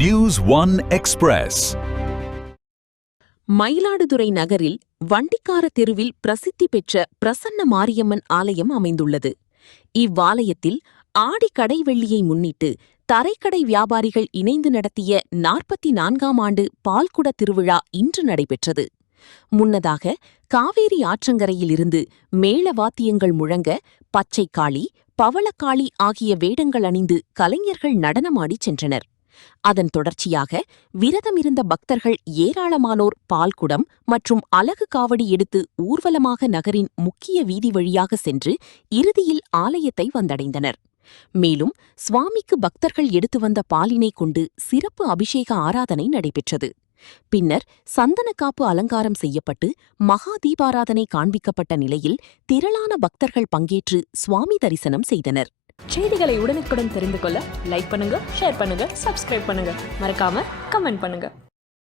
News One Express. Mayiladuthurai நகரில் வண்டிக்கார தெருவில் பிரசித்தி பெற்ற பிரசன்ன மாரியம்மன் ஆலயம் அமைந்துள்ளது. இவ்வாலயத்தில் ஆடி கடைவெள்ளியை முன்னிட்டு தரைக்கடை வியாபாரிகள் இணைந்து நடத்திய 44ஆம் ஆண்டு பால்குட திருவிழா இன்று நடைபெற்றது. முன்னதாக காவேரி ஆற்றங்கரையிலிருந்து மேள வாத்தியங்கள் முழங்க பச்சைக்காளி, பவளக்காளி ஆகிய வேடங்கள் அணிந்து கலைஞர்கள் நடனமாடிச் சென்றனர். அதன் தொடர்ச்சியாக விரதமிருந்த பக்தர்கள் ஏராளமானோர் பால்குடம் மற்றும் அலகு காவடி எடுத்து ஊர்வலமாக நகரின் முக்கிய வீதி வழியாக சென்று இறுதியில் ஆலயத்தை வந்தடைந்தனர். மேலும் சுவாமிக்கு பக்தர்கள் எடுத்து வந்த பாலினை கொண்டு சிறப்பு அபிஷேக ஆராதனை நடைபெற்றது. பின்னர் சந்தனக்காப்பு அலங்காரம் செய்யப்பட்டு மகா தீபாராதனை காண்பிக்கப்பட்ட நிலையில் திரளான பக்தர்கள் பங்கேற்று சுவாமி தரிசனம் செய்தனர். செய்திகளை உடனுக்குடன் தெரிந்து கொள்ள லைக் பண்ணுங்க, ஷேர் பண்ணுங்க, சப்ஸ்கிரைப் பண்ணுங்க, மறக்காம கமெண்ட் பண்ணுங்க.